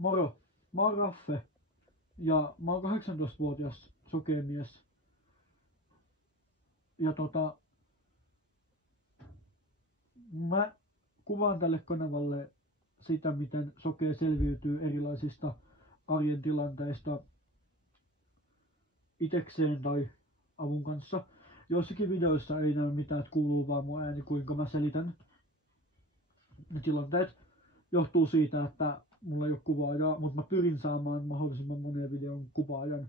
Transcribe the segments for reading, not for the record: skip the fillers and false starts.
Moro, mä oon Raffe ja mä oon 18-vuotias sokeamies. Ja mä kuvaan tälle kanavalle sitä, miten sokea selviytyy erilaisista arjen tilanteista itekseen tai avun kanssa. Joissakin videoissa ei näy mitään, että kuuluu vaan mun ääni, kuinka mä selitän ne tilanteet. Johtuu siitä, että mulla ei ole kuvaajaa, mutta mä pyrin saamaan mahdollisimman moneen videon kuvaajan.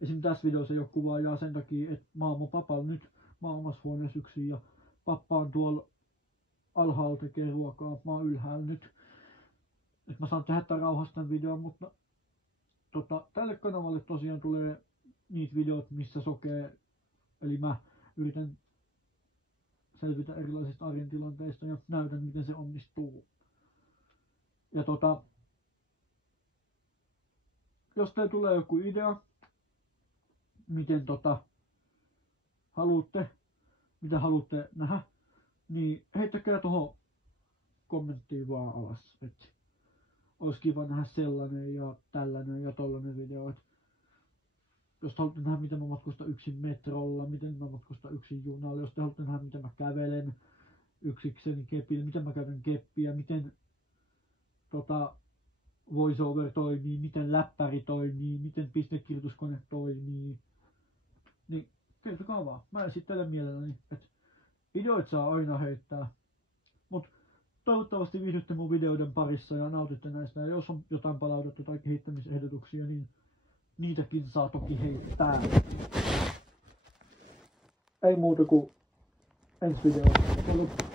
Esimerkiksi tässä videossa ei ole kuvaajaa sen takia, että mä oon mun papalla nyt. Mä oon omassa huoneessa yksin ja pappa on tuolla alhaalla tekee ruokaa. Mä oon ylhäällä nyt. Et mä saan tehdä tämän rauhassa tämän videon, mutta tälle kanavalle tosiaan tulee niitä videoita, missä sokee. Eli mä yritän selvitä erilaisista arjen tilanteista ja näytän, miten se onnistuu. Ja jos teille tulee joku idea, miten haluatte, mitä haluatte nähdä, niin heittäkää tuohon kommenttiin vaan alas, että olisi kiva nähdä sellainen ja tällainen ja tollainen video. Et jos haluatte nähdä, miten mä matkustan yksin metrolla, miten mä matkustan yksin junalla, jos te haluatte nähdä, miten mä kävelen yksikseni kepillä, miten mä käytän keppiä, miten voiceover toimii, miten läppäri toimii, miten pistekirjoituskone toimii, niin kertokaa vaan. Mä esittelen mielelläni, että ideoita saa aina heittää, mutta toivottavasti viihdytte mun videoiden parissa ja nautitte näistä, ja jos on jotain palautetta tai kehittämisehdotuksia, niin niitäkin saa toki heittää. Ei muuta kuin ensi videossa.